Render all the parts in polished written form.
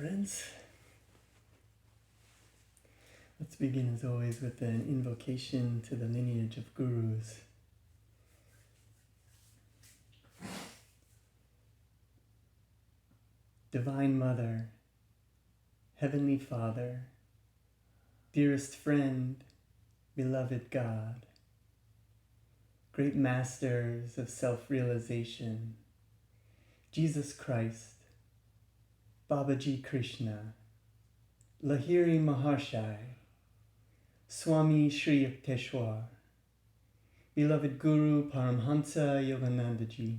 friends. Let's begin as always with an invocation to the lineage of gurus. Divine Mother, Heavenly Father, dearest friend, beloved God, great masters of self-realization, Jesus Christ, Babaji Krishna, Lahiri Maharshai, Swami Kriyananda, beloved Guru Paramhansa Yogananda ji,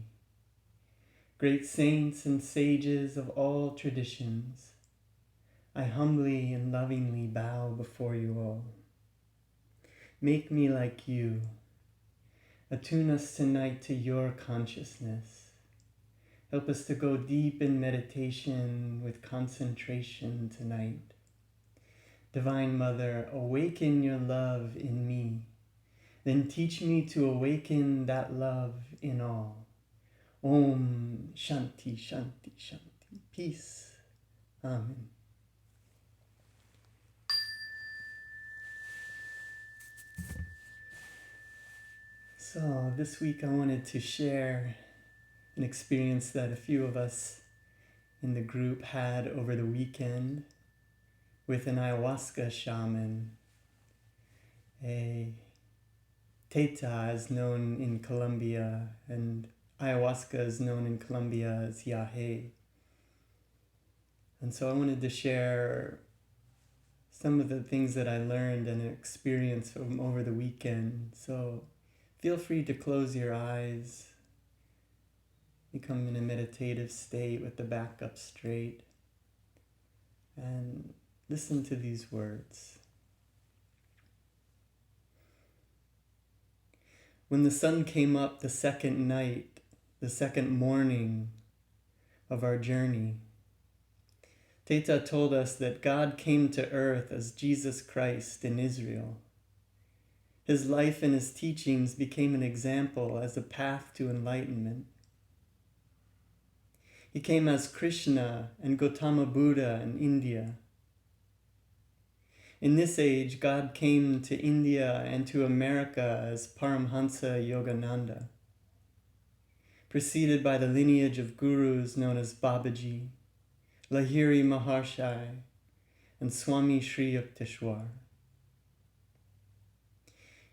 great saints and sages of all traditions, I humbly and lovingly bow before you all. Make me like you. Attune us tonight to your consciousness. Help us to go deep in meditation with concentration tonight. Divine Mother, awaken your love in me. Then teach me to awaken that love in all. Om Shanti Shanti Shanti. Peace. Amen. So this week I wanted to share an experience that a few of us in the group had over the weekend with an Ayahuasca Shaman. A Taita is known in Colombia, and Ayahuasca is known in Colombia as Yagé. And so I wanted to share some of the things that I learned and experienced from over the weekend. So feel free to close your eyes, become in a meditative state with the back up straight, and listen to these words. When the sun came up the second night, the second morning of our journey, Taita told us that God came to earth as Jesus Christ in Israel. His life and his teachings became an example as a path to enlightenment. He came as Krishna and Gautama Buddha in India. In this age, God came to India and to America as Paramhansa Yogananda, preceded by the lineage of gurus known as Babaji, Lahiri Maharshai, and Swami Kriyananda.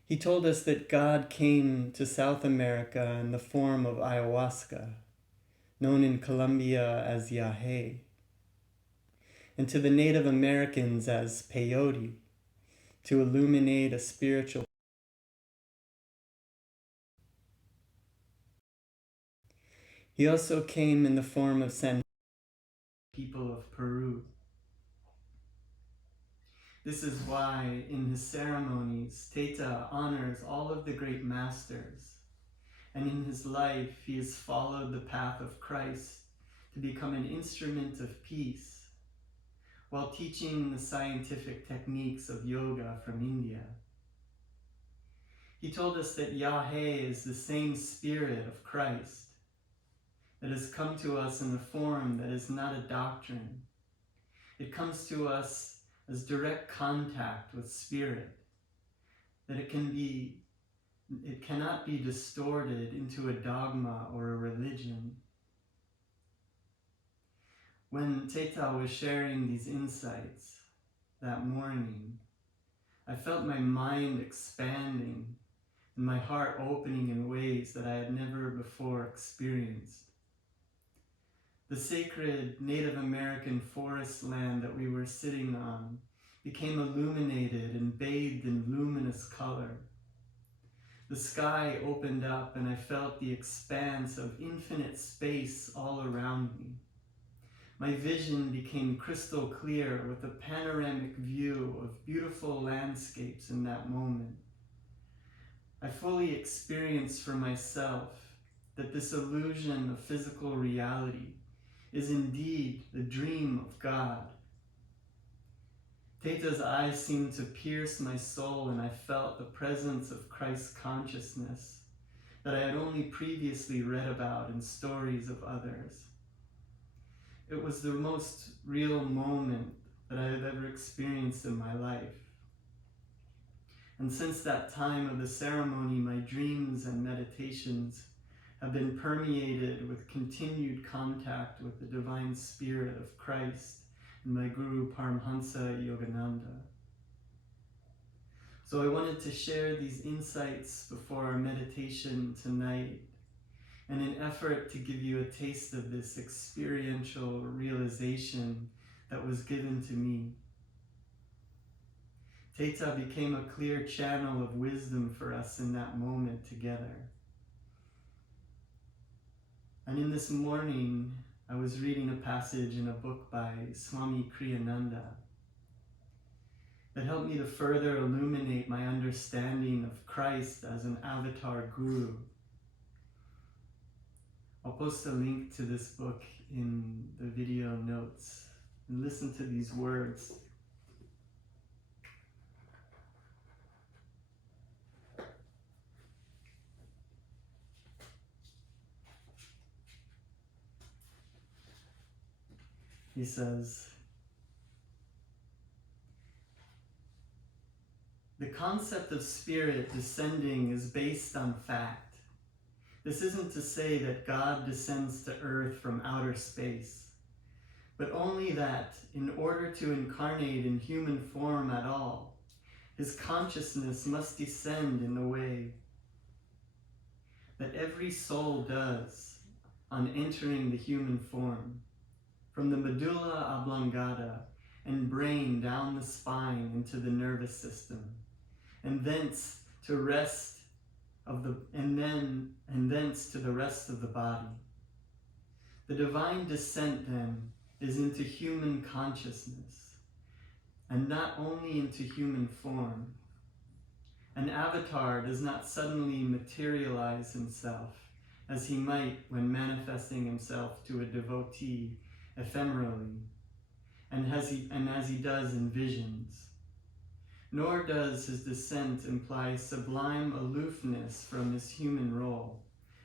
He told us that God came to South America in the form of ayahuasca, known in Colombia as Yagé, and to the Native Americans as peyote, to illuminate a spiritual. He also came in the form of San people of Peru. This is why in his ceremonies, Taita honors all of the great masters, and in his life he has followed the path of Christ to become an instrument of peace, while teaching the scientific techniques of yoga from India. He told us that Yagé is the same spirit of Christ that has come to us in a form that is not a doctrine. It comes to us as direct contact with spirit, that it cannot be distorted into a dogma or a religion. When Taita was sharing these insights that morning, I felt my mind expanding and my heart opening in ways that I had never before experienced. The sacred Native American forest land that we were sitting on became illuminated and bathed in luminous color. The sky opened up and I felt the expanse of infinite space all around me. My vision became crystal clear with a panoramic view of beautiful landscapes in that moment. I fully experienced for myself that this illusion of physical reality is indeed the dream of God. Taita's eyes seemed to pierce my soul, and I felt the presence of Christ's consciousness that I had only previously read about in stories of others. It was the most real moment that I have ever experienced in my life. And since that time of the ceremony, my dreams and meditations have been permeated with continued contact with the divine spirit of Christ and my guru Paramhansa Yogananda. So I wanted to share these insights before our meditation tonight in an effort to give you a taste of this experiential realization that was given to me. Taita became a clear channel of wisdom for us in that moment together. And in this morning, I was reading a passage in a book by Swami Kriyananda that helped me to further illuminate my understanding of Christ as an avatar guru. I'll post a link to this book in the video notes and listen to these words. He says, "The concept of spirit descending is based on fact. This isn't to say that God descends to earth from outer space, but only that in order to incarnate in human form at all, his consciousness must descend in the way that every soul does on entering the human form, from the medulla oblongata and brain down the spine into the nervous system, and thence to rest of the and thence to the rest of the body. The divine descent then is into human consciousness, and not only into human form. An avatar does not suddenly materialize himself as he might when manifesting himself to a devotee ephemerally, and as he does in visions. Nor does his descent imply sublime aloofness from his human role,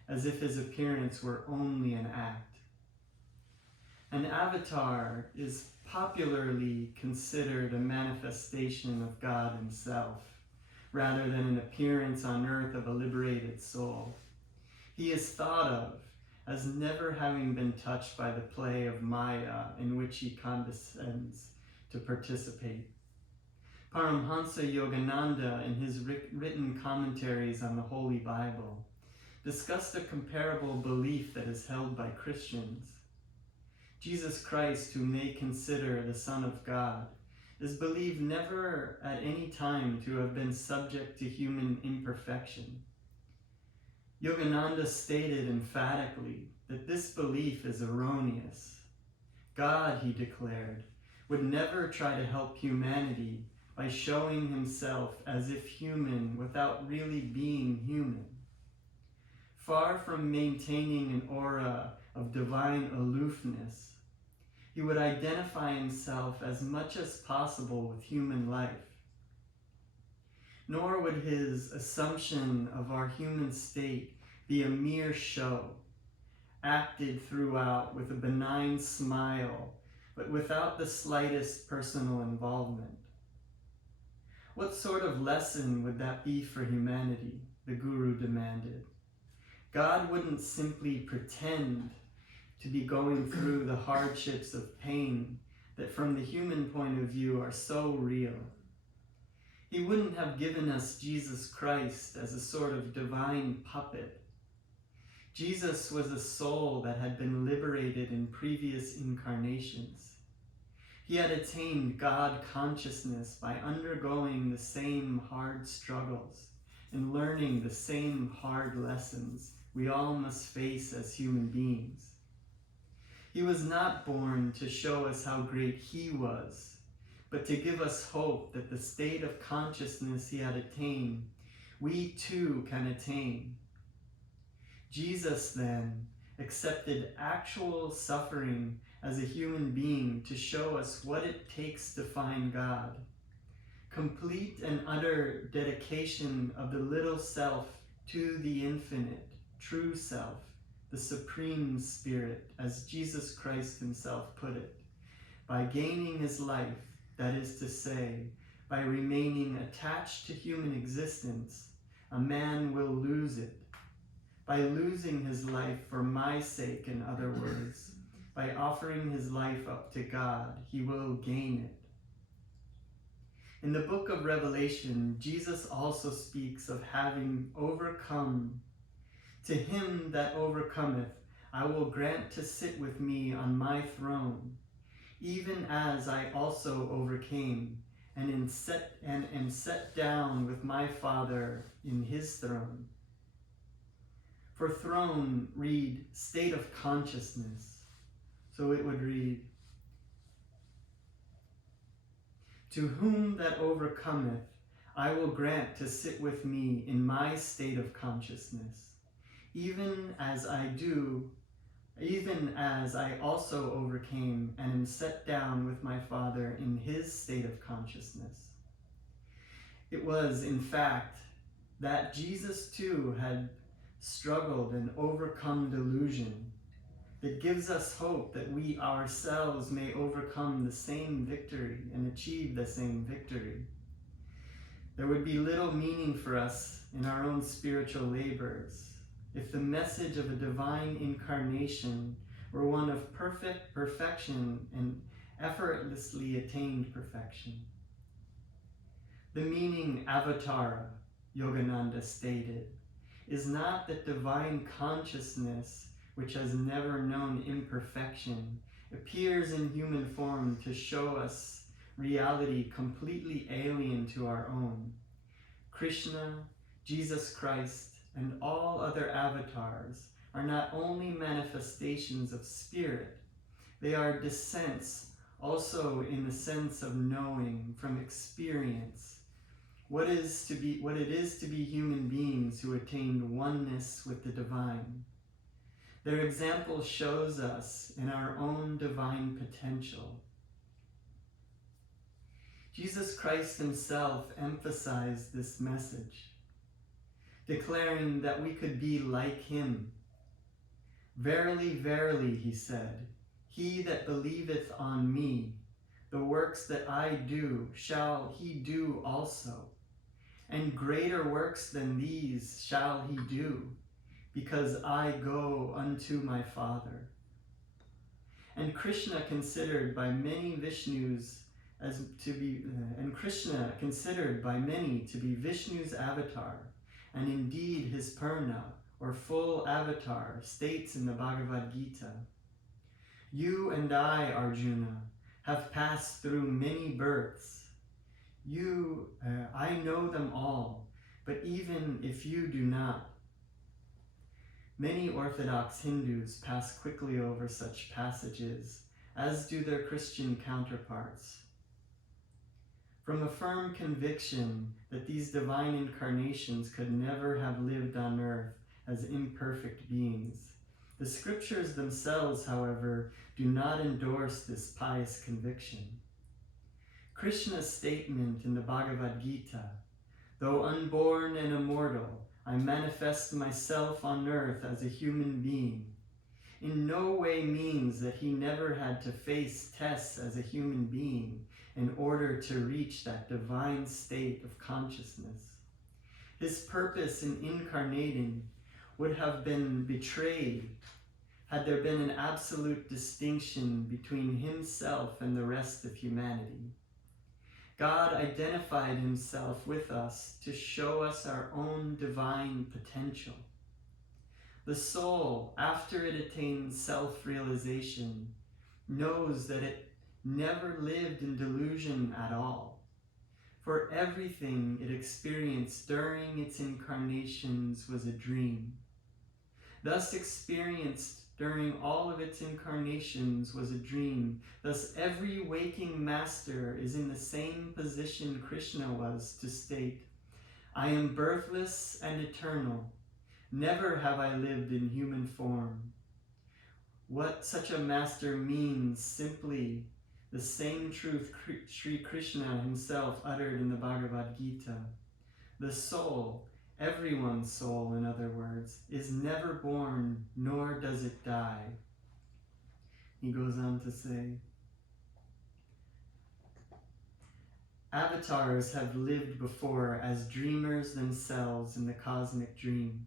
as if his appearance were only an act. An avatar is popularly considered a manifestation of God himself, rather than an appearance on earth of a liberated soul. He is thought of as never having been touched by the play of Maya in which he condescends to participate. Paramhansa Yogananda, in his written commentaries on the Holy Bible, discussed a comparable belief that is held by Christians. Jesus Christ, whom they consider the Son of God, is believed never at any time to have been subject to human imperfection. Yogananda stated emphatically that this belief is erroneous. God, he declared, would never try to help humanity by showing himself as if human without really being human. Far from maintaining an aura of divine aloofness, he would identify himself as much as possible with human life. Nor would his assumption of our human state be a mere show, acted throughout with a benign smile, but without the slightest personal involvement. What sort of lesson would that be for humanity? The Guru demanded. God wouldn't simply pretend to be going through the hardships of pain that from the human point of view are so real. He wouldn't have given us Jesus Christ as a sort of divine puppet. Jesus was a soul that had been liberated in previous incarnations. He had attained God consciousness by undergoing the same hard struggles and learning the same hard lessons we all must face as human beings. He was not born to show us how great he was, but to give us hope that the state of consciousness he had attained, we too can attain. Jesus then accepted actual suffering as a human being to show us what it takes to find God. Complete and utter dedication of the little self to the infinite, true self, the Supreme Spirit, as Jesus Christ himself put it. By gaining his life, that is to say, by remaining attached to human existence, a man will lose it. By losing his life for my sake, in other words, by offering his life up to God, he will gain it. In the book of Revelation, Jesus also speaks of having overcome. To him that overcometh, I will grant to sit with me on my throne, even as I also overcame, and am set down with my Father in his throne. For throne, read state of consciousness. So it would read, to whom that overcometh, I will grant to sit with me in my state of consciousness, even as I also overcame and am set down with my Father in his state of consciousness. It was, in fact, that Jesus too had struggled and overcome delusion that gives us hope that we ourselves may overcome the same victory and achieve the same victory. There would be little meaning for us in our own spiritual labors if the message of a divine incarnation were one of perfect perfection and effortlessly attained perfection. The meaning avatara, Yogananda stated, is not that divine consciousness, which has never known imperfection, appears in human form to show us reality completely alien to our own. Krishna, Jesus Christ, and all other avatars are not only manifestations of spirit, they are descents also in the sense of knowing from experience what it is to be human beings who attained oneness with the divine. Their example shows us in our own divine potential. Jesus Christ himself emphasized this message, declaring that we could be like him. Verily, verily, he said, he that believeth on me, the works that I do shall he do also, and greater works than these shall he do, because I go unto my Father. And Krishna considered by many to be Vishnu's avatar, and indeed his Purna, or full avatar, states in the Bhagavad Gita, you and I, Arjuna, have passed through many births. I know them all, but even if you do not. Many Orthodox Hindus pass quickly over such passages, as do their Christian counterparts. From a firm conviction that these divine incarnations could never have lived on earth as imperfect beings, the scriptures themselves, however, do not endorse this pious conviction. Krishna's statement in the Bhagavad Gita, though unborn and immortal, I manifest myself on earth as a human being, in no way means that he never had to face tests as a human being in order to reach that divine state of consciousness. His purpose in incarnating would have been betrayed had there been an absolute distinction between himself and the rest of humanity. God identified himself with us to show us our own divine potential. The soul, after it attains self-realization, knows that it never lived in delusion at all, for everything it experienced during its incarnations was a dream. Thus experienced during all of its incarnations was a dream. Thus every waking master is in the same position Krishna was to state, I am birthless and eternal. Never have I lived in human form. What such a master means simply the same truth Sri Krishna himself uttered in the Bhagavad Gita. The soul, Everyone's soul, in other words, is never born, nor does it die. He goes on to say, avatars have lived before as dreamers themselves in the cosmic dream.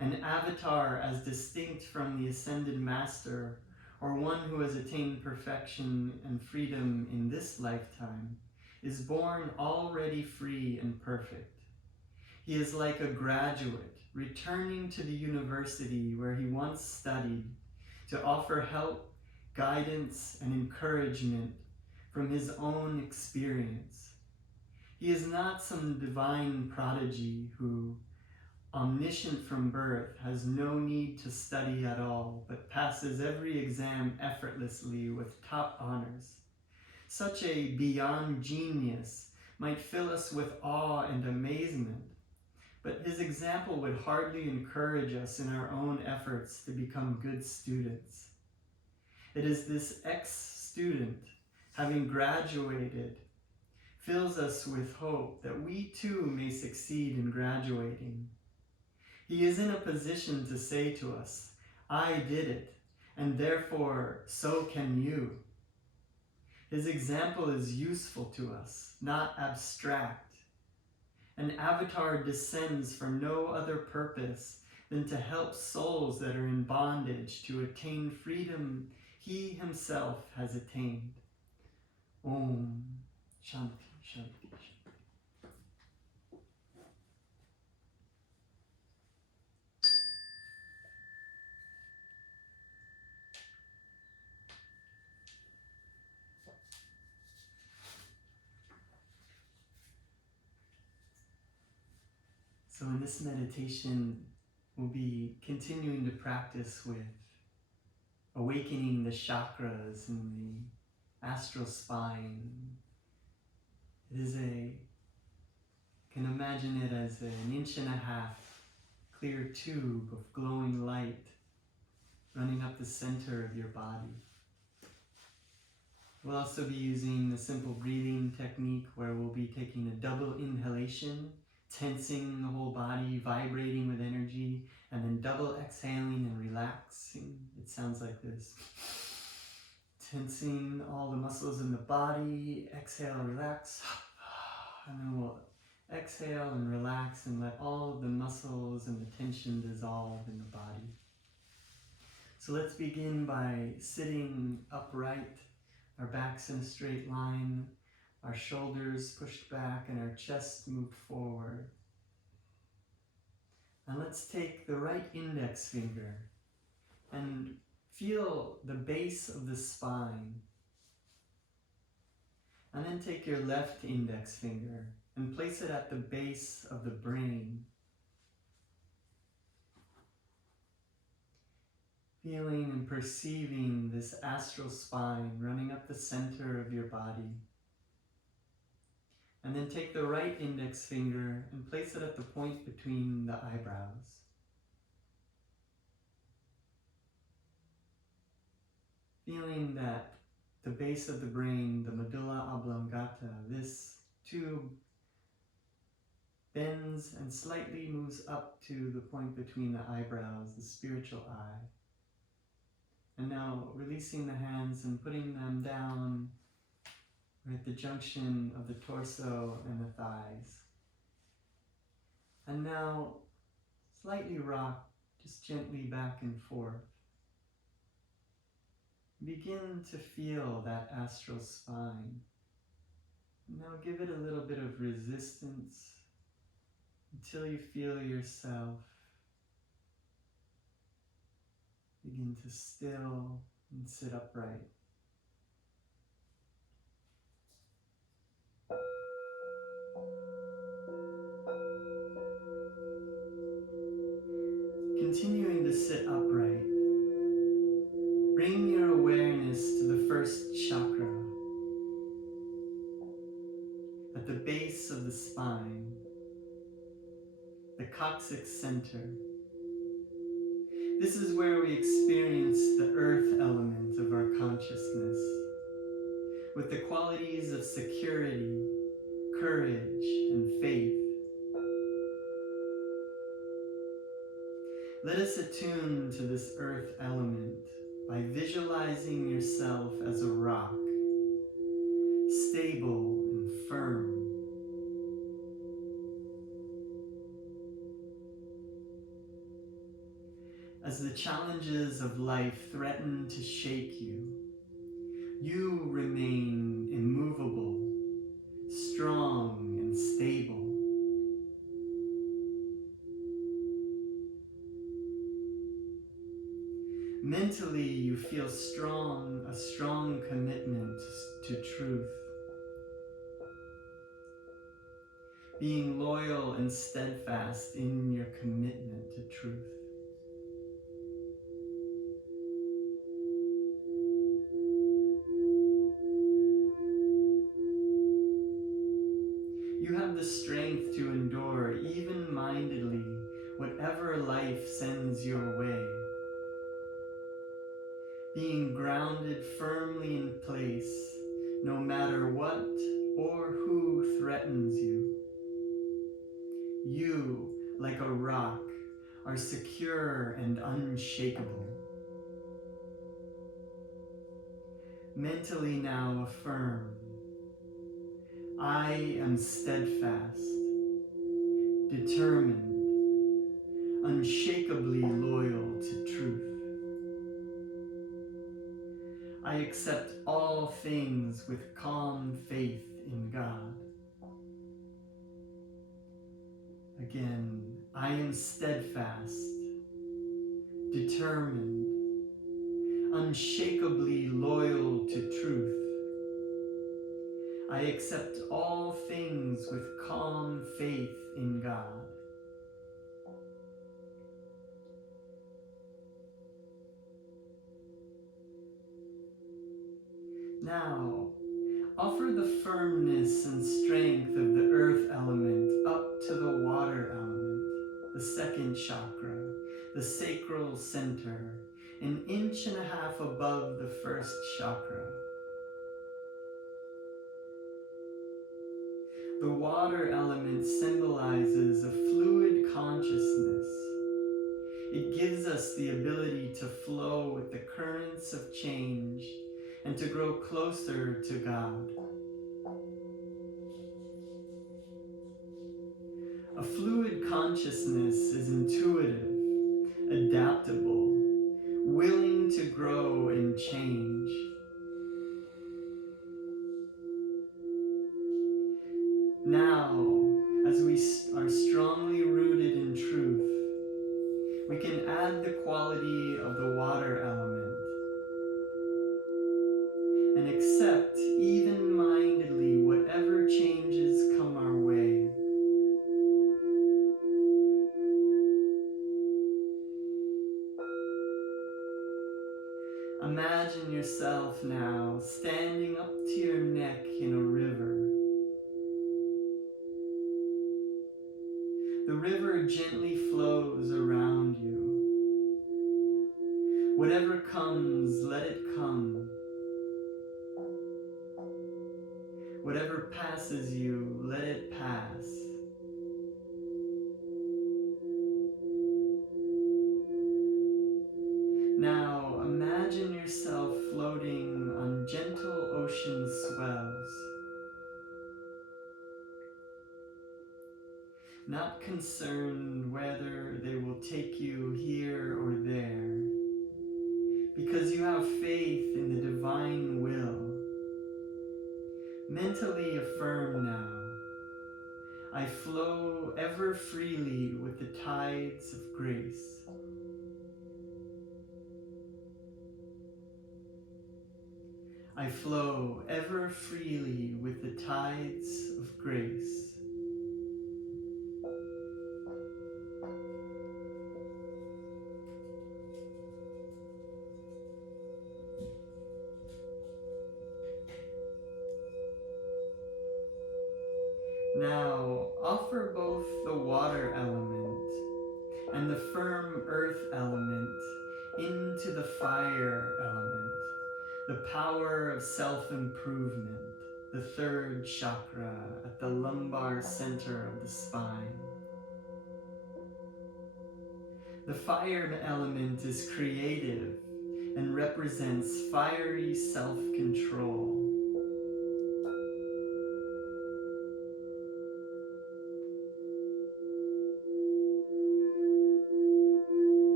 An avatar as distinct from the ascended master, or one who has attained perfection and freedom in this lifetime, is born already free and perfect. He is like a graduate returning to the university where he once studied to offer help, guidance, and encouragement from his own experience. He is not some divine prodigy who, omniscient from birth, has no need to study at all, but passes every exam effortlessly with top honors. Such a beyond genius might fill us with awe and amazement, but his example would hardly encourage us in our own efforts to become good students. It is this ex-student, having graduated, fills us with hope that we too may succeed in graduating. He is in a position to say to us, I did it, and therefore so can you. His example is useful to us, not abstract. An avatar descends for no other purpose than to help souls that are in bondage to attain freedom he himself has attained. Om Shanti Shanti Shanti. So in this meditation, we'll be continuing to practice with awakening the chakras and the astral spine. It is can imagine it as an 1.5 inch clear tube of glowing light running up the center of your body. We'll also be using the simple breathing technique where we'll be taking a double inhalation, tensing the whole body, vibrating with energy, and then double exhaling and relaxing. It sounds like this. Tensing all the muscles in the body, exhale, relax, and then we'll exhale and relax and let all of the muscles and the tension dissolve in the body. So let's begin by sitting upright, our backs in a straight line, our shoulders pushed back and our chest moved forward. And let's take the right index finger and feel the base of the spine. And then take your left index finger and place it at the base of the brain. Feeling and perceiving this astral spine running up the center of your body. And then take the right index finger and place it at the point between the eyebrows. Feeling that the base of the brain, the medulla oblongata, this tube bends and slightly moves up to the point between the eyebrows, the spiritual eye. And now releasing the hands and putting them down at the junction of the torso and the thighs. And now slightly rock, just gently back and forth. Begin to feel that astral spine. Now give it a little bit of resistance until you feel yourself begin to still and sit upright. Continuing to sit upright, bring your awareness to the first chakra at the base of the spine, the Coccyx Center. This is where we experience the earth element of our consciousness, with the qualities of security, courage, and faith. Let us attune to this earth element by visualizing yourself as a rock, stable and firm. As the challenges of life threaten to shake you, you remain immovable, strong and stable. Mentally, you feel a strong commitment to truth, being loyal and steadfast in your commitment to truth. You have the strength to endure even-mindedly whatever life sends your way, being grounded firmly in place no matter what or who threatens you. You, like a rock, are secure and unshakable. Mentally now affirm, I am steadfast, determined, unshakably loyal to truth. I accept all things with calm faith in God. Again, I am steadfast, determined, unshakably loyal to truth. I accept all things with calm faith in God. Now, offer the firmness and strength of the earth element up to the water element, the second chakra, the sacral center, 1.5 inches above the first chakra. The water element symbolizes a fluid consciousness. It gives us the ability to flow with the currents of change and to grow closer to God. A fluid consciousness is intuitive, adaptable, willing to grow and change. Now, as we are strongly rooted in truth, we can add the quality of the water element and accept even-mindedly whatever changes come our way. Imagine yourself now standing up to your neck in a river. The river gently flows around you. Whatever comes, let it come. Whatever passes you, let it pass. Now imagine yourself floating on gentle ocean swells, not concerned whether they will take you here or there, because you have faith in the divine will. Mentally affirm now, I flow ever freely with the tides of grace. I flow ever freely with the tides of grace. Now, offer both the water element and the firm earth element into the fire element, the power of self-improvement, the third chakra at the lumbar center of the spine. The fire element is creative and represents fiery self-control.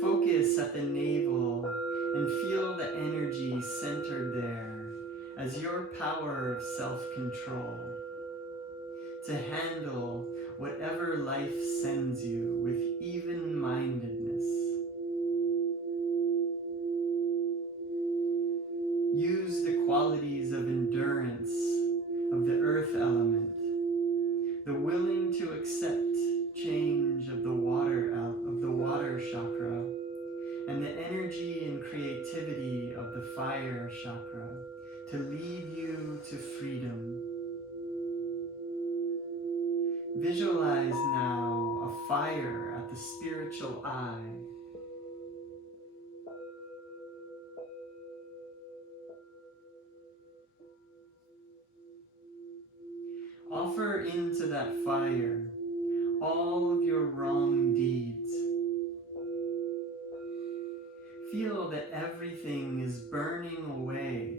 Focus at the navel and feel the energy centered there as your power of self-control to handle whatever life sends you with even-mindedness. Use the qualities of endurance of the earth element, the willing to accept change of the water chakra, and the energy and creativity of the fire chakra to lead you to freedom. Visualize now a fire at the spiritual eye. Offer into that fire all of your wrong deeds. Feel that everything is burning away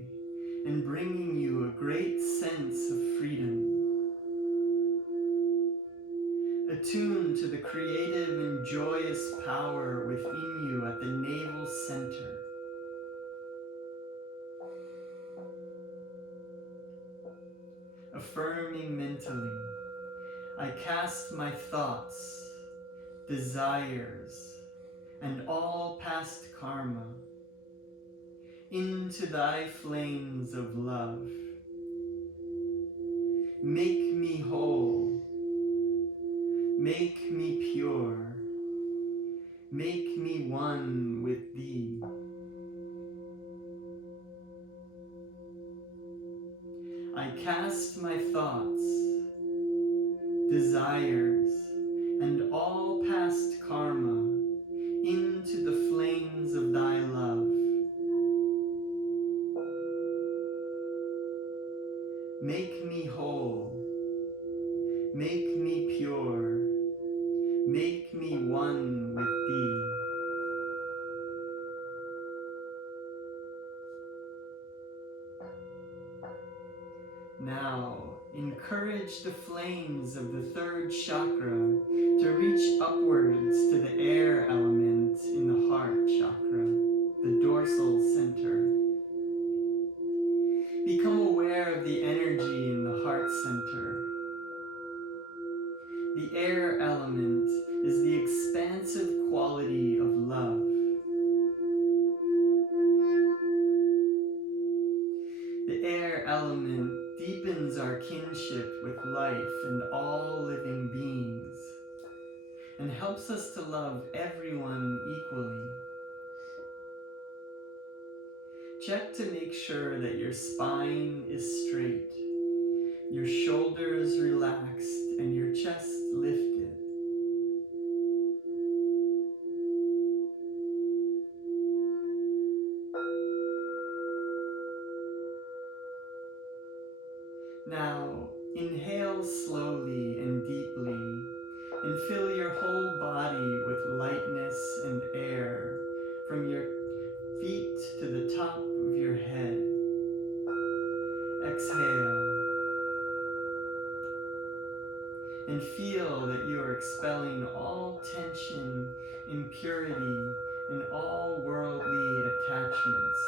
and bringing you a great sense of freedom. Attune to the creative and joyous power within you at the navel center. Affirming mentally, I cast my thoughts, desires, and all past karma into thy flames of love. Make me whole, make me pure, make me one with thee. I cast my thoughts, desires, and all past karma into the flames of thy love. Make me whole, make me pure, make me one with thee. Now, encourage the flames of the third chakra to reach upwards to the air element in the heart chakra, the dorsal center. Become aware of the energy in the heart center. The air element is the expansive quality of love. The air element deepens our kinship with life and all living beings and helps us to love everyone equally. Check to make sure that your spine is straight, your shoulders relaxed, and your chest lifted. Now, inhale slowly and deeply and fill your whole body with lightness and air from your feet to the top of your head. Exhale and feel that you are expelling all tension, impurity, and all worldly attachments.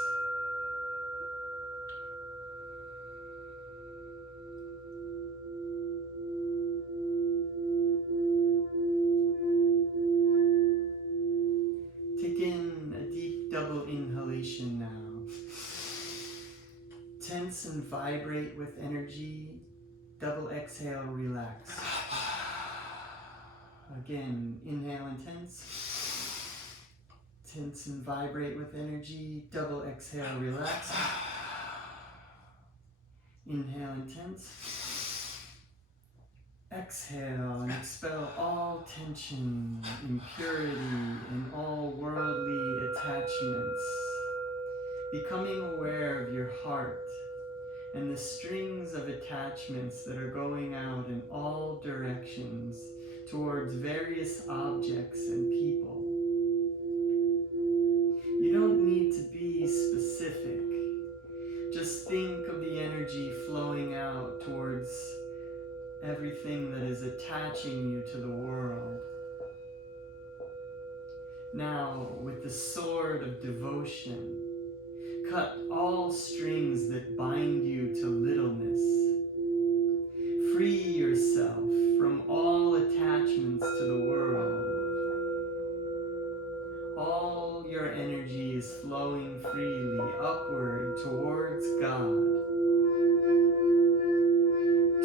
Take in a deep double inhalation now. Tense and vibrate with energy. Double exhale, relax. Again, inhale and tense. Tense and vibrate with energy. Double exhale, relax. Inhale and tense. Exhale and expel all tension, impurity, and all worldly attachments. Becoming aware of your heart and the strings of attachments that are going out in all directions towards various objects and people. You don't need to be specific. Just think of the energy flowing out towards everything that is attaching you to the world. Now, with the sword of devotion, cut all strings that bind you to littleness. Free yourself from all attachments to the world. All your energy is flowing freely upward towards God.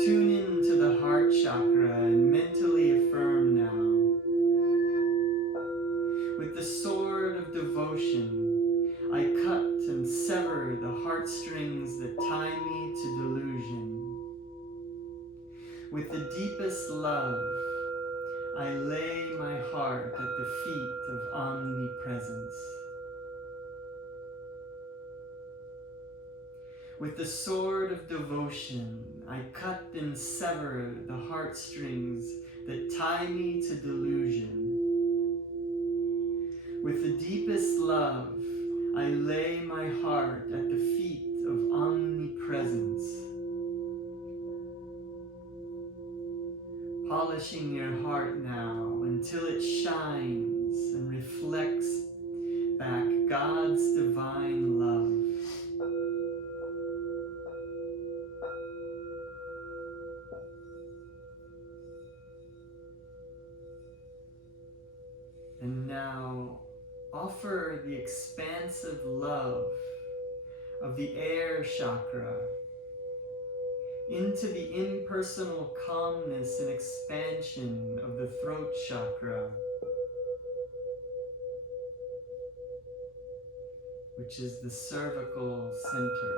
Tune into the heart chakra and mentally affirm now. With the sword of devotion, I cut and sever the heartstrings that tie me to delusion. With the deepest love, I lay my heart at the feet of omnipresence. With the sword of devotion, I cut and sever the heartstrings that tie me to delusion. With the deepest love, I lay my heart at the feet of omnipresence. Polishing your heart now until it shines and reflects back God's divine love. And now offer the expansive love of the air chakra into the impersonal calmness and expansion of the throat chakra, which is the cervical center.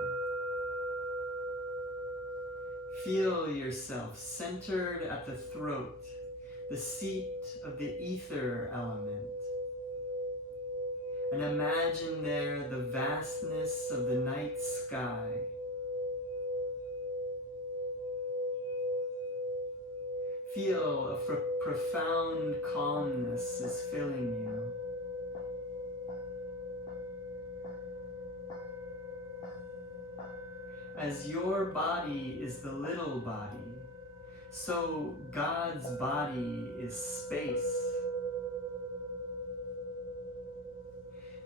Feel yourself centered at the throat, the seat of the ether element. And imagine there the vastness of the night sky. Feel a profound calmness is filling you. As your body is the little body, so God's body is space.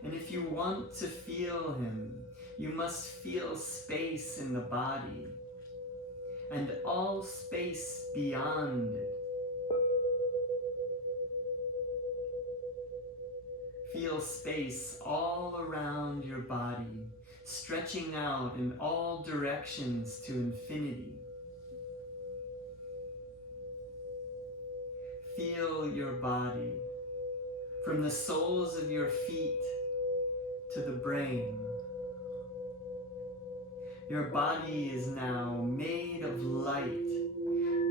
And if you want to feel Him, you must feel space in the body and all space beyond it. Feel space all around your body, stretching out in all directions to infinity. Feel your body from the soles of your feet to the brain. Your body is now made of light,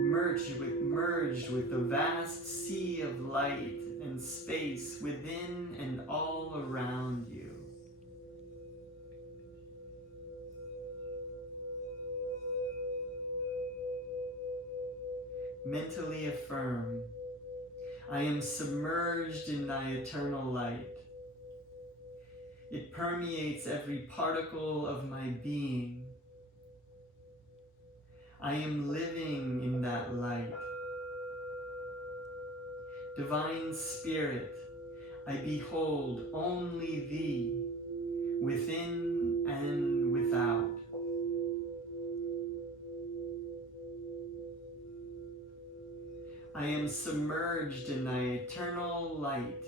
merged with the vast sea of light and space within and all around you. Mentally affirm, I am submerged in thy eternal light. It permeates every particle of my being. I am living in that light. Divine Spirit, I behold only thee, within and without. I am submerged in thy eternal light.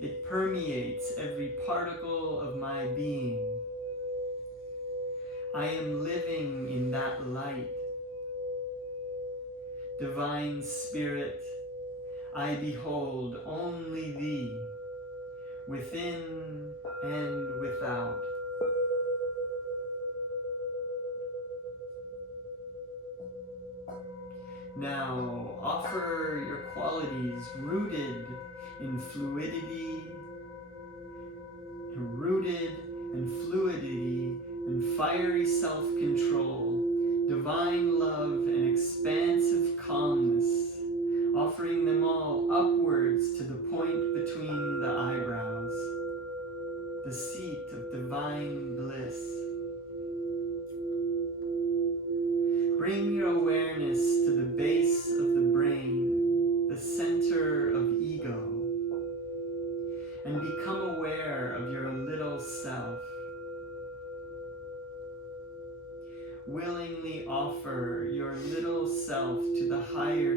It permeates every particle of my being. I am living in that light. Divine Spirit, I behold only thee, within and without. Now offer your qualities rooted in fluidity, and fiery self-control, divine love and expansive calmness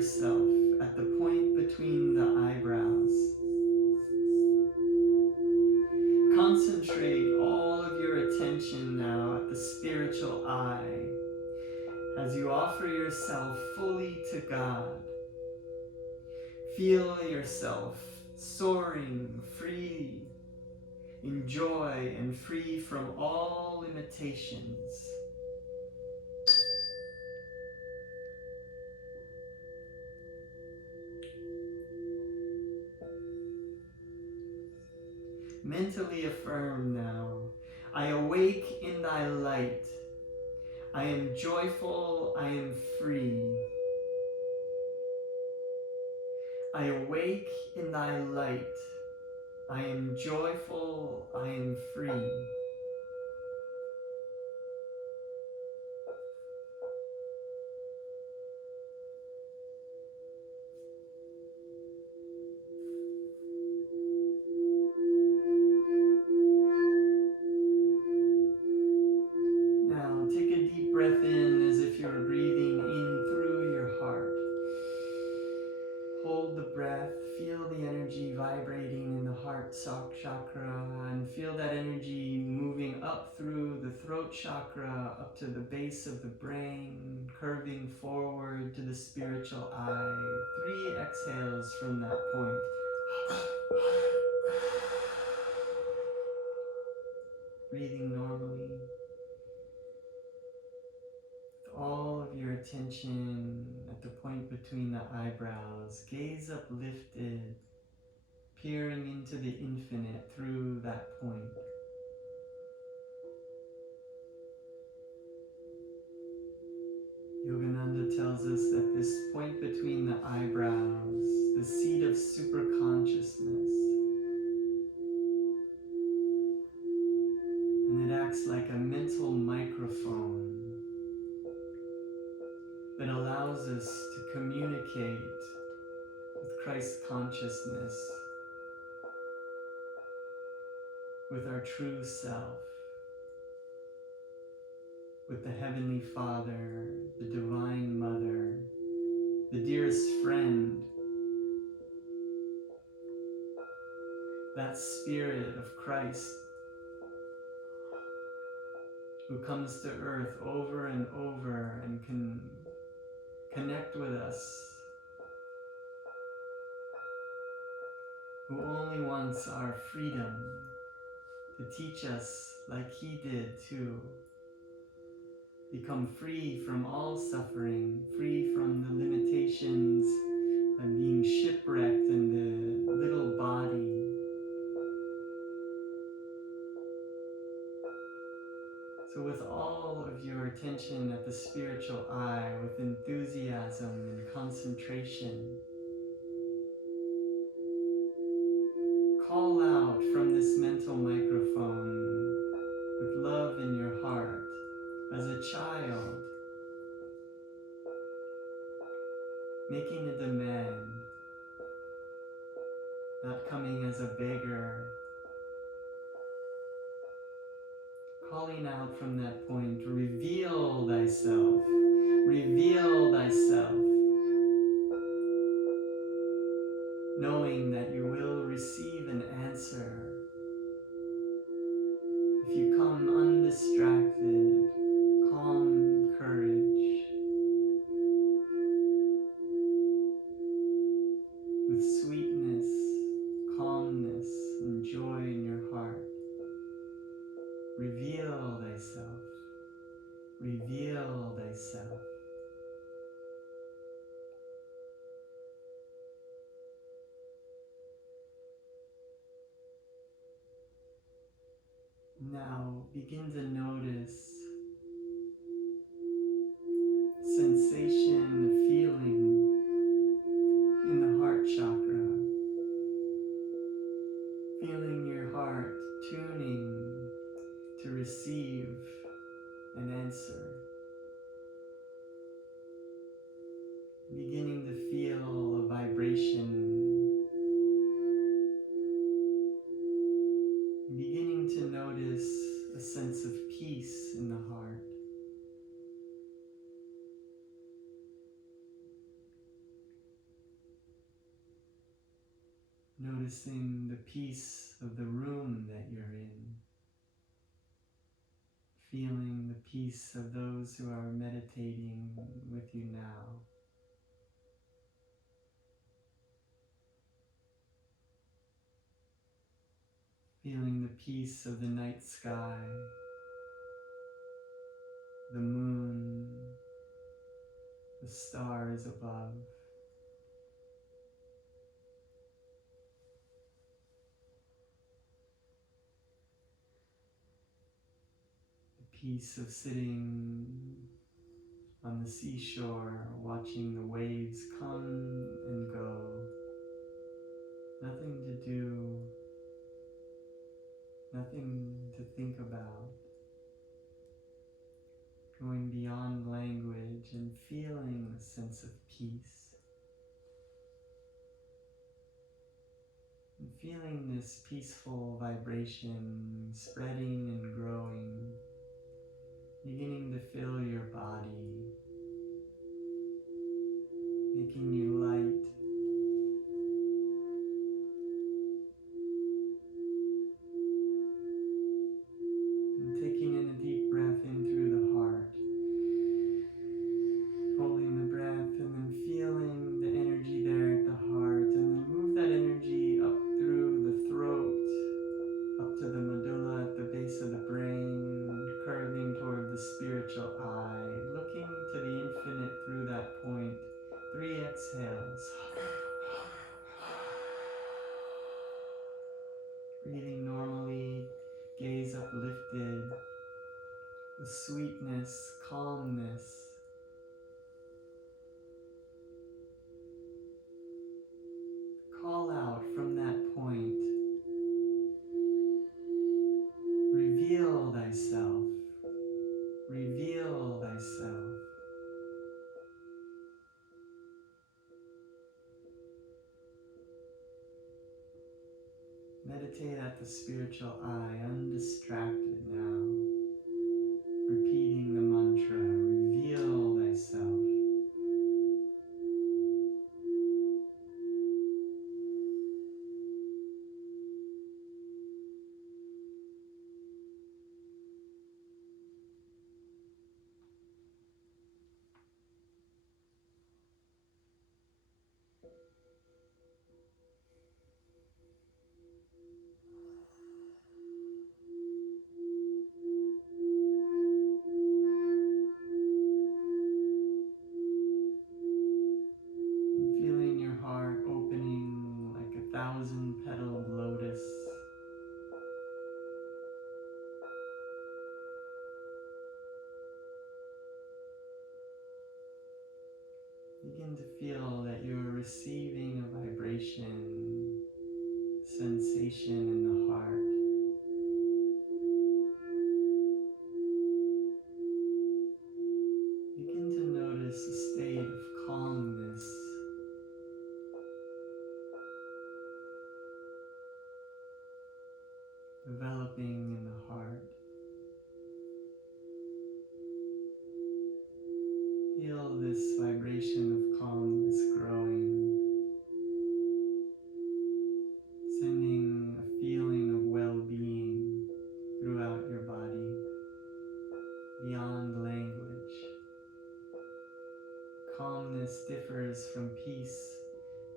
yourself at the point between the eyebrows. Concentrate all of your attention now at the spiritual eye as you offer yourself fully to God. Feel yourself soaring free in joy and free from all limitations. Mentally affirm now, I awake in thy light. I am joyful, I am free. I awake in thy light. I am joyful, I am free. Now take a deep breath in as if you were breathing in through your heart. Hold the breath, feel the energy vibrating in the heart chakra, and feel that energy moving up through the throat chakra, up to the base of the brain, curving forward to the spiritual eye. 3 exhales from that point. Breathing normally. All of your attention at the point between the eyebrows, gaze uplifted, peering into the infinite through that point. Yogananda tells us that this point between the eyebrows, the seat of superconsciousness, and it acts like a mental microphone that allows us to communicate with Christ consciousness, with our true self, with the Heavenly Father, the Divine Mother, the dearest friend, that Spirit of Christ who comes to earth over and over and can connect with us, who only wants our freedom, to teach us, like he did, to become free from all suffering, free from the limitations of being shipwrecked in the little body. So with all of your attention at the spiritual eye, with enthusiasm and concentration, call out from this mental microphone with love in your heart as a child, making a demand, not coming as a beggar, calling out from that point, reveal thyself, reveal thyself, knowing that you will receive an answer if you come undistracted, calm courage, with sweetness, calmness, and joy in your heart. Reveal thyself, reveal thyself. Now begin to notice sensation, feeling in the heart chakra, feeling your heart tuning to receive an answer, beginning to feel a vibration, beginning to notice a sense of peace in Noticing the peace of the room that you're in. Feeling the peace of those who are meditating with you now. Feeling the peace of the night sky, the moon, the stars above. The peace of sitting on the seashore, watching the waves come and go. Nothing to do, nothing to think about. Going beyond language and feeling a sense of peace. And feeling this peaceful vibration spreading and growing, beginning to fill your body, making you light. And taking in a deep breath in through the heart. Holding the breath and then feeling the energy there at the heart, and then move that energy up through the throat, up to the medulla at the base of the brain, curving toward the spiritual eye, looking to the infinite through that point. 3 exhales. Breathing normally, gaze uplifted, with sweetness, calmness. Call out from that point. Reveal thyself. Reveal thyself. Meditate at the spiritual eye, undistracted now. Repeating the mantra, reveal thyself. Begin to feel that you're receiving a vibration, sensation in the heart. Begin to notice a state of calmness, developing in the heart. Feel this vibration of calmness growing, sending a feeling of well-being throughout your body, beyond language. Calmness differs from peace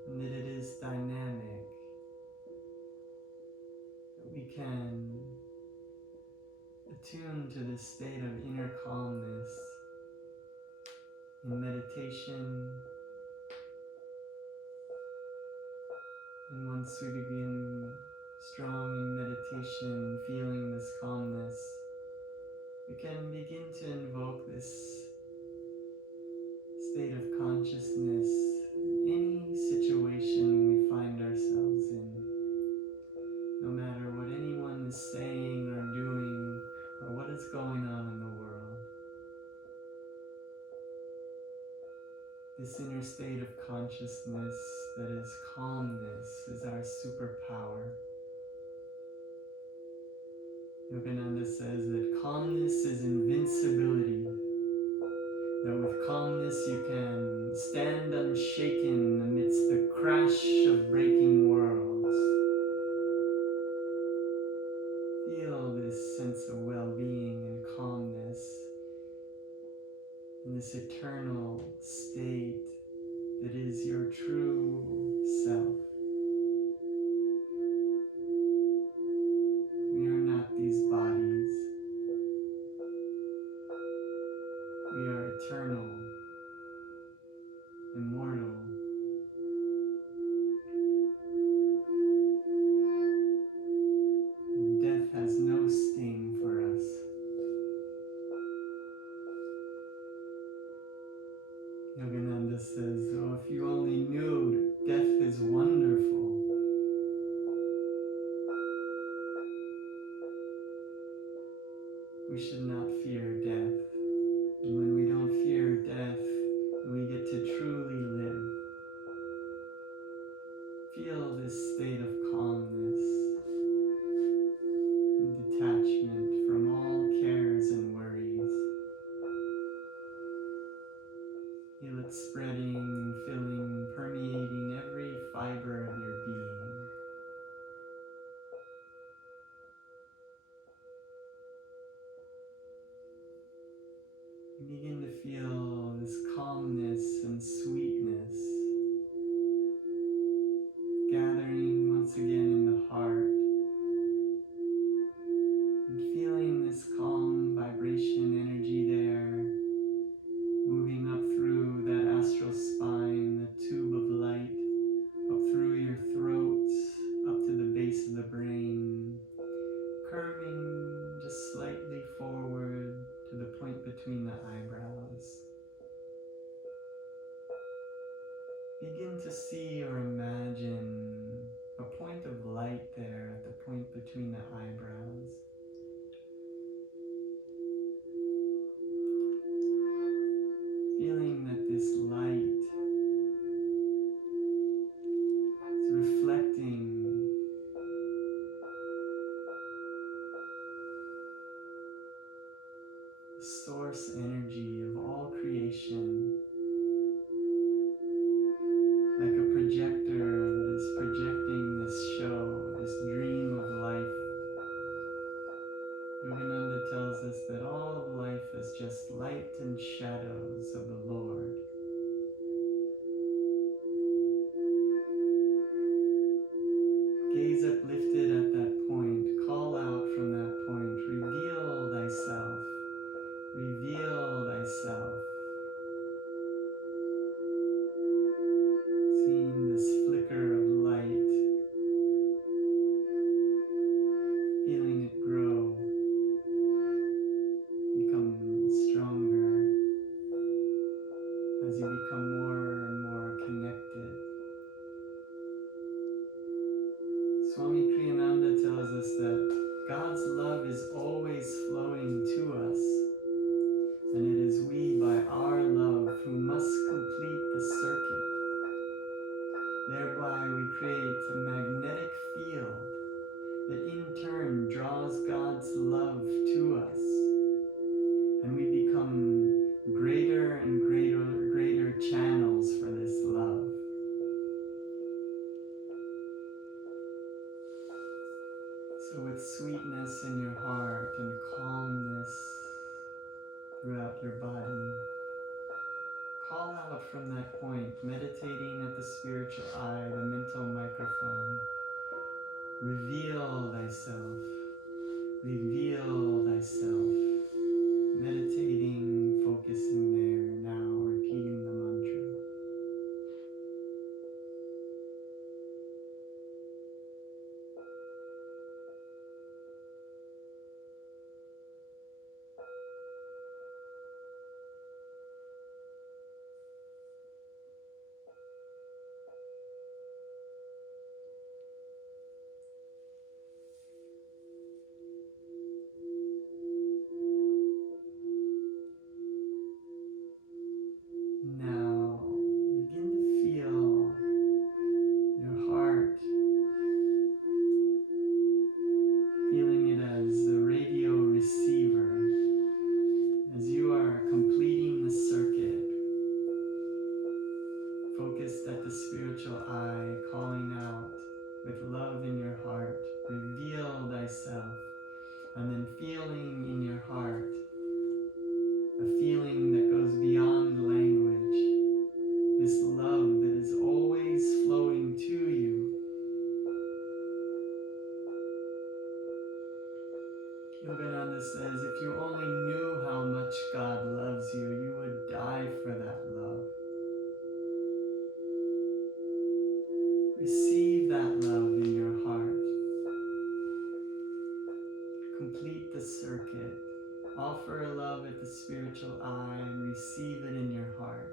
in that it is dynamic. We can attune to this state of inner calmness in meditation, and once we begin strong in meditation, feeling this calmness, we can begin to invoke this state of consciousness in any situation we find ourselves in, no matter what anyone is saying or doing or what is going on in the world. This inner state of consciousness that is calmness is our superpower. Yogananda says that calmness is invincibility, that with calmness you can stand unshaken amidst the crash of breaking worlds. we should not fear death. And when we don't fear death, we get to truly live. Feel this state of calmness and detachment from all cares and worries. Feel it spreading, filling, permeating every fiber of your being. Begin to feel this calmness and sweetness gathering once again in the heart, and feeling this calm vibration energy there, moving up through that astral spine, the tube of light, up through your throat, up to the base of the brain, curving just slightly forward to the point between the eyebrows. Begin to see or imagine a point of light there at the point between the eyebrows. Feeling that this light is reflecting the source energy of all creation, like a projector that is projecting this show, this dream of life. Yogananda tells us that all of life is just light and shadows of the Lord. Gaze uplifted at that point, call out from that point, reveal thyself, reveal thyself. Seeing this flicker of light, feeling it grow, become stronger as you become more and more connected. Swami Kriyananda tells us that God's love is always flowing to us, and it is we by our love who must complete the circuit. Thereby we create a magnetic field that in turn draws God's love to us, and we become greater and greater channels for this love. So with sweetness in your heart and calmness throughout your body, call out from that point, meditating at the spiritual eye, the mental microphone. Reveal thyself, reveal thyself. Meditating, focusing there now, repeating the mantra. Now, begin to feel your heart, feeling it as a radio receiver, as you are completing the circuit, focused at the spiritual eye, calling out with love in your heart, reveal thyself, and then feeling in your heart a feeling that goes beyond language, this love that is always flowing to you. Yogananda says, if you only knew how much God loves you, you would die for that love. Receive that love in your heart. Complete the circuit. Offer love at the spiritual eye and receive it in your heart.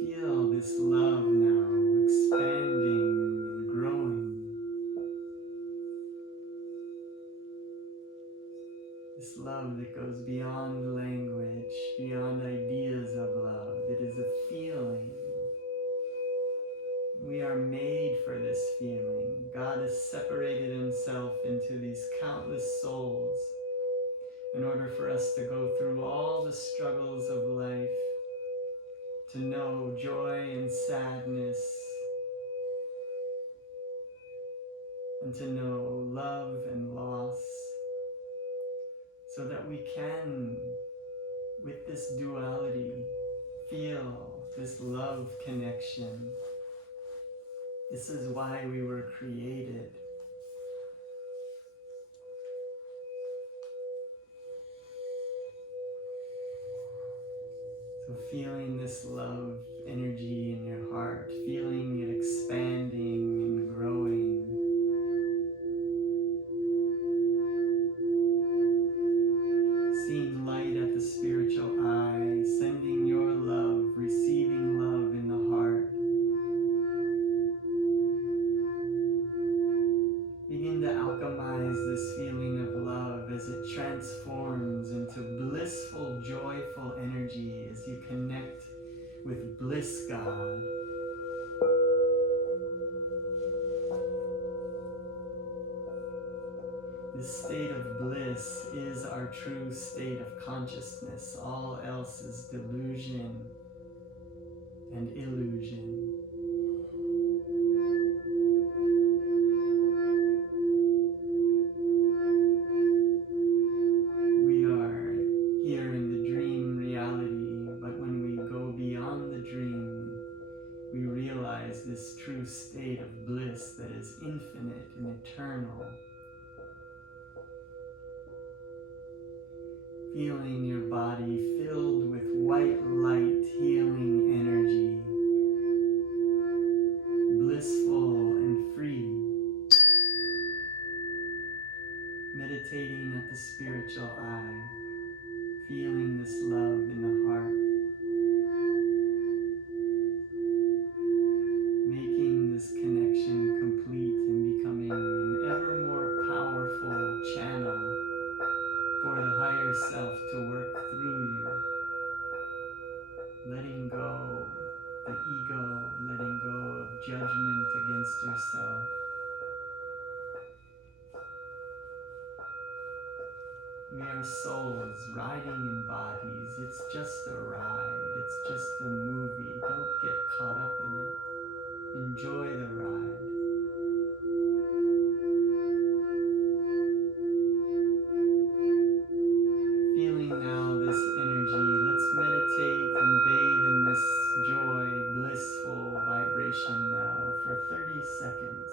Feel this love now expanding and growing. This love that goes beyond language, beyond ideas of love. It is a feeling. We are made for this feeling. God has separated himself into these countless souls in order for us to go through all the struggles of life, to know joy and sadness, and to know love and loss, so that we can, with this duality, feel this love connection. This is why we were created. So feeling this love energy in your heart, feeling it expanding and growing. Seeing light at the spiritual eye, sending your love, receiving love in the heart. Begin to alchemize this feeling of love as it transforms into blissful, joyful energy as you connect with Bliss God. This state of bliss is our true state of consciousness. All else is delusion and illusion. We are here in the dream reality, but when we go beyond the dream, we realize this true state of bliss that is infinite and eternal. Feeling your body filled with white light, healing energy, blissful and free. Meditating at the spiritual eye, feeling this love in the heart, making this connection complete and becoming an ever more powerful channel for the higher self to work through you. Letting go the ego, letting go of judgment against yourself. We are souls riding in bodies. It's just a ride. It's just a movie. Don't get caught up in it. Enjoy the ride. Feeling now this energy, let's meditate and bathe in this joy, blissful vibration now for 30 seconds.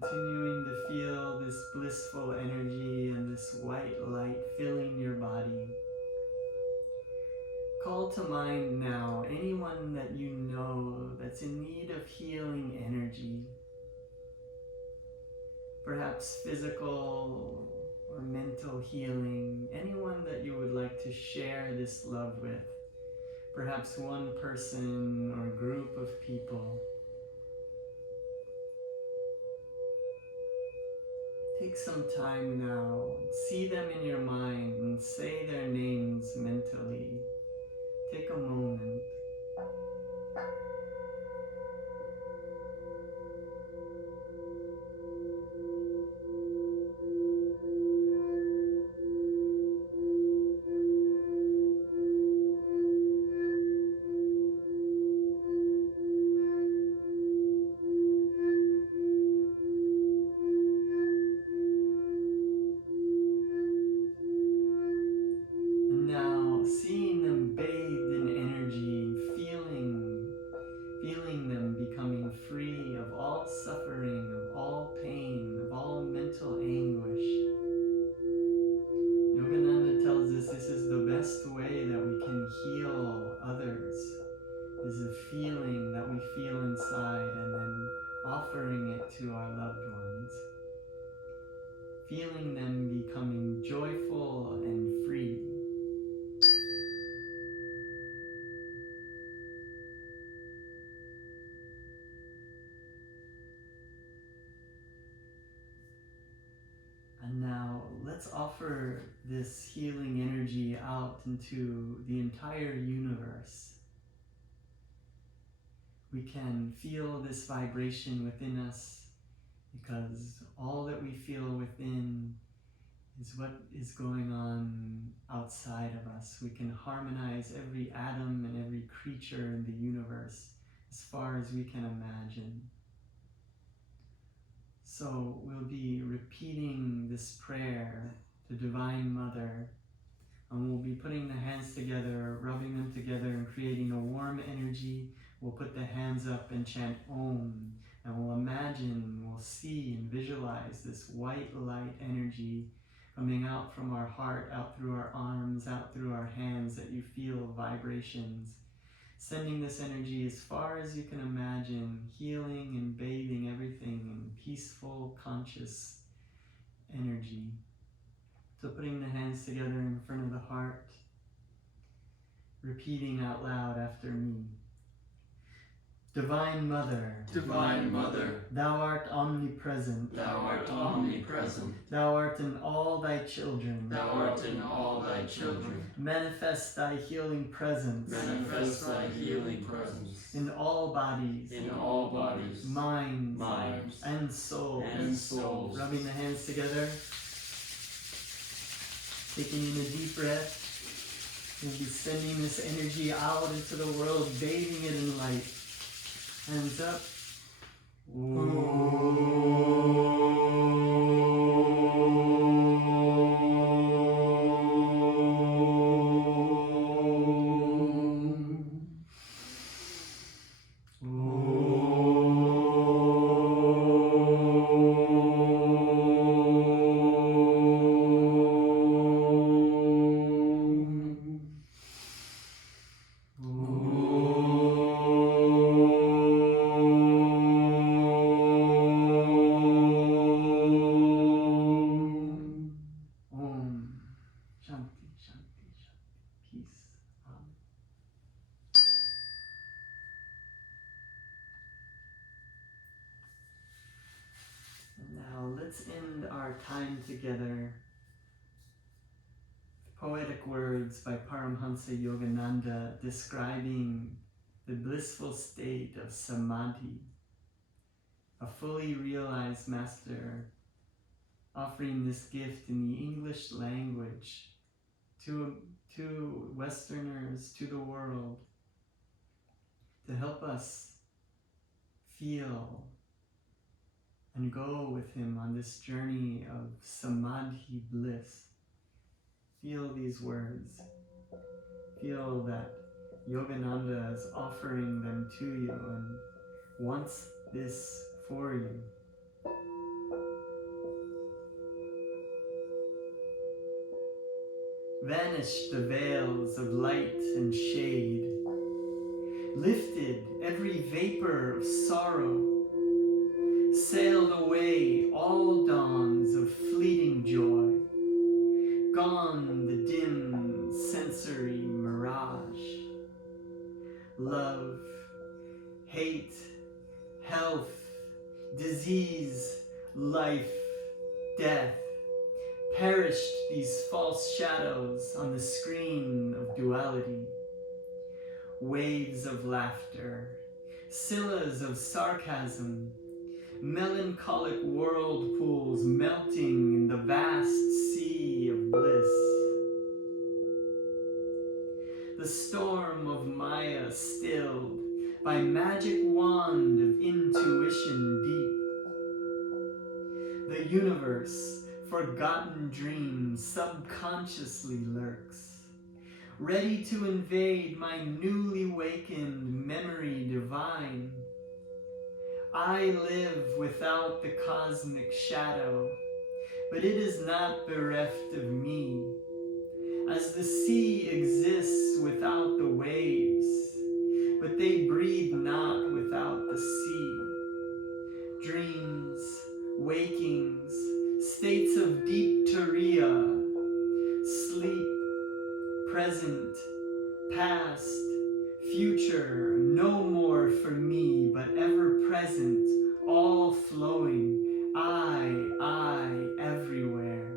Continuing to feel this blissful energy and this white light filling your body. Call to mind now anyone that you know that's in need of healing energy. Perhaps physical or mental healing. Anyone that you would like to share this love with. Perhaps one person or group of people. Take some time now, see them in your mind and say their names mentally. Take a moment. Now, seeing them bathed in energy, feeling offer this healing energy out into the entire universe. We can feel this vibration within us because all that we feel within is what is going on outside of us. We can harmonize every atom and every creature in the universe as far as we can imagine. So we'll be repeating this prayer to Divine Mother, and we'll be putting the hands together, rubbing them together and creating a warm energy. We'll put the hands up and chant Om, and we'll imagine, we'll see and visualize this white light energy coming out from our heart, out through our arms, out through our hands, that you feel vibrations. Sending this energy as far as you can imagine, healing and bathing everything in peaceful, conscious energy. So putting the hands together in front of the heart, repeating out loud after me. Divine Mother, Divine Mother, Thou art omnipresent, Thou art omnipresent, Thou art in all Thy children, Thou art in all Thy children, manifest Thy healing presence, manifest Thy healing presence, in all bodies, minds, and souls. Rubbing the hands together, taking in a deep breath. We'll be sending this energy out into the world, bathing it in light. Hands up. Let's end our time together. Poetic words by Paramhansa Yogananda describing the blissful state of samadhi, a fully realized master offering this gift in the English language to Westerners, to the world, to help us feel and go with him on this journey of samadhi bliss. Feel these words. Feel that Yogananda is offering them to you and wants this for you. Vanished the veils of light and shade, lifted every vapor of sorrow, sailed away all dawns of fleeting joy, gone the dim sensory mirage. Love, hate, health, disease, life, death, perished these false shadows on the screen of duality. Waves of laughter, scillas of sarcasm, melancholic whirlpools melting in the vast sea of bliss. The storm of Maya stilled by magic wand of intuition deep. The universe, forgotten dream, subconsciously lurks, ready to invade my newly wakened memory divine. I live without the cosmic shadow, but it is not bereft of me. As the sea exists without the waves, but they breathe not without the sea. Dreams, wakings, states of deep turiya, sleep, present, past, future, no more for me, but ever present, all flowing, I, everywhere.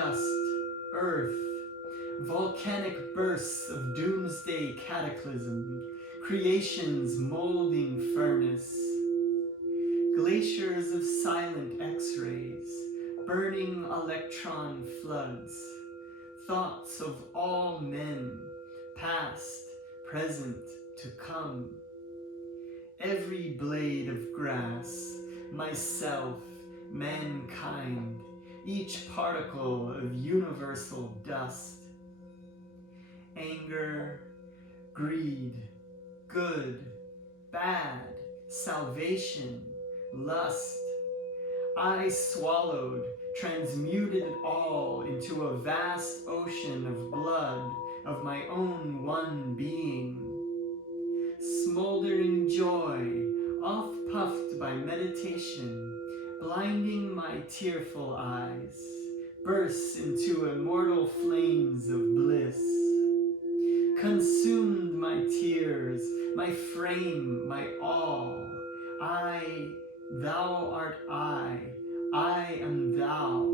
dust, earth, volcanic bursts of doomsday cataclysm, creation's molding furnace, glaciers of silent X-rays, burning electron floods, thoughts of all men, past, present, to come. Every blade of grass, myself, mankind, each particle of universal dust. Anger, greed, good, bad, salvation, lust. I swallowed, transmuted it all into a vast ocean of blood of my own one being. Smoldering joy, off-puffed by meditation, blinding my tearful eyes, bursts into immortal flames of bliss. Consumed my tears, my frame, my all. Thou art I am thou,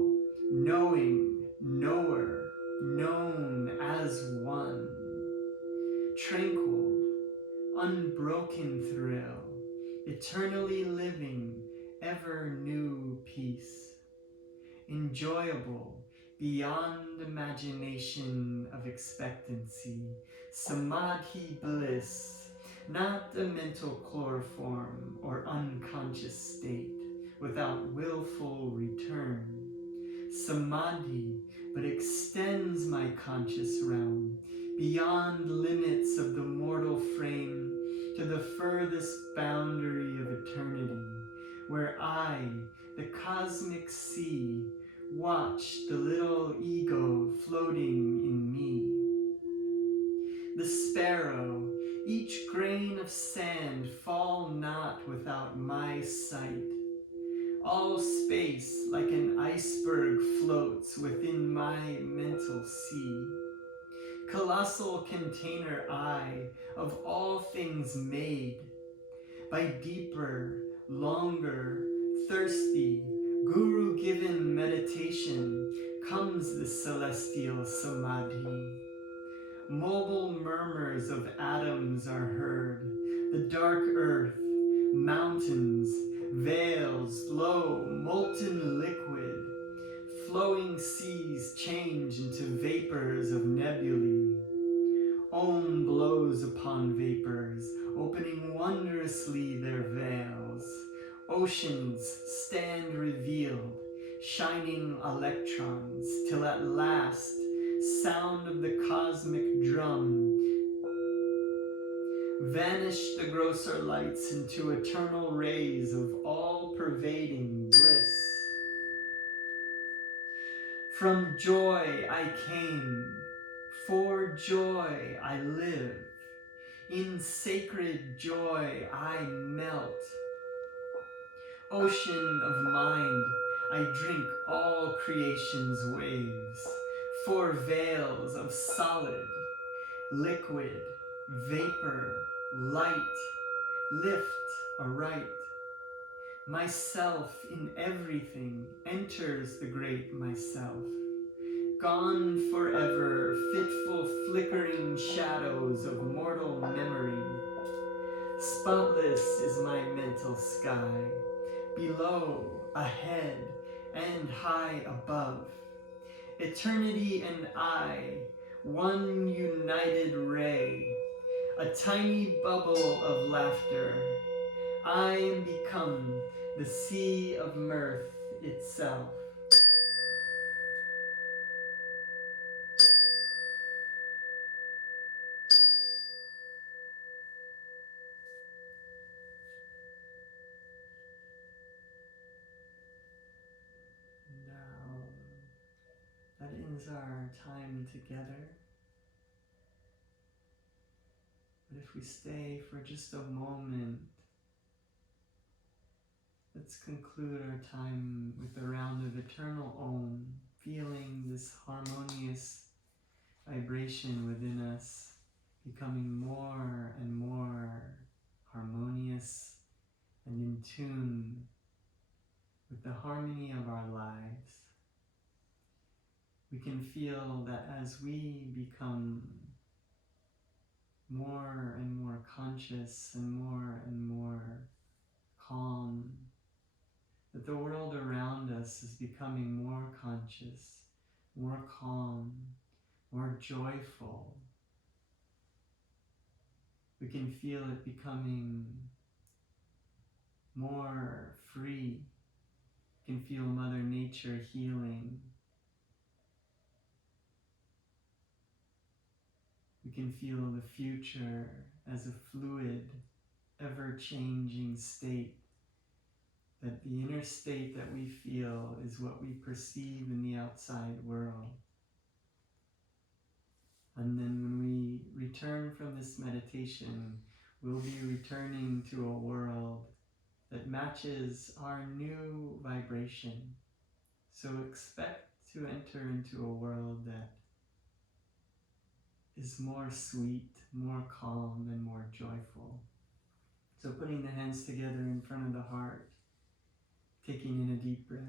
knowing, knower, known as one. Tranquil, unbroken thrill, eternally living, ever new peace. Enjoyable, beyond imagination of expectancy, samadhi bliss, not a mental chloroform or unconscious state, without willful return. Samadhi, but extends my conscious realm, beyond limits of the mortal frame, to the furthest boundary of eternity, where I, the cosmic sea, watch the little ego floating in me. The sparrow, each grain of sand, fall not without my sight. All space, like an iceberg, floats within my mental sea. Colossal container I, of all things made, by deeper, longer, thirsty, guru-given meditation comes the celestial samadhi. Mobile murmurs of atoms are heard, the dark earth, mountains, veils, low, molten liquid, flowing seas change into vapors of nebulae. Om blows upon vapors, opening wondrously their veils. Oceans stand revealed, shining electrons, till at last, sound of the cosmic drum, vanish the grosser lights into eternal rays of all-pervading bliss. From joy I came, for joy I live, in sacred joy I melt. Ocean of mind, I drink all creation's waves, for veils of solid, liquid, vapor, light, lift aright. Myself in everything enters the great myself. Gone forever, fitful flickering shadows of mortal memory. Spotless is my mental sky, below, ahead, and high above. Eternity and I, one united ray, a tiny bubble of laughter. I am become the sea of mirth itself. Now, that ends our time together. But if we stay for just a moment, let's conclude our time with a round of eternal Om, feeling this harmonious vibration within us, becoming more and more harmonious and in tune with the harmony of our lives. we can feel that as we become more and more conscious and more calm, that the world around us is becoming more conscious, more calm, more joyful. We can feel it becoming more free. We can feel Mother Nature healing. We can feel the future as a fluid, ever-changing state, that the inner state that we feel is what we perceive in the outside world. And then when we return from this meditation, we'll be returning to a world that matches our new vibration. So expect to enter into a world that is more sweet, more calm, and more joyful. So putting the hands together in front of the heart, taking in a deep breath.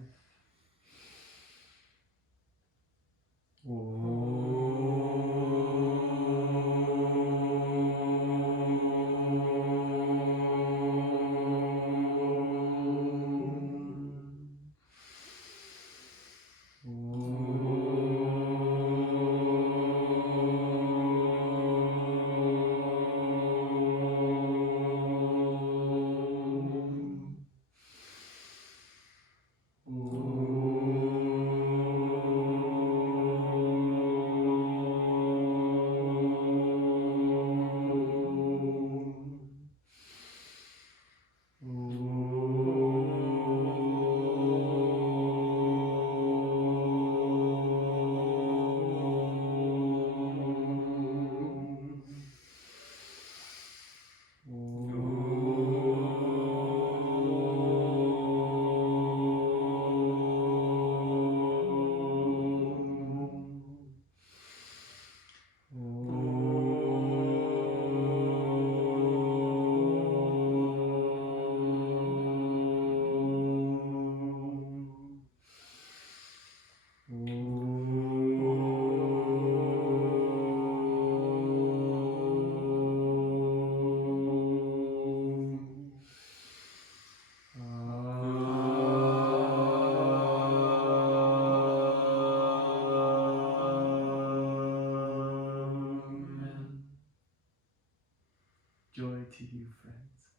Joy to you, friends.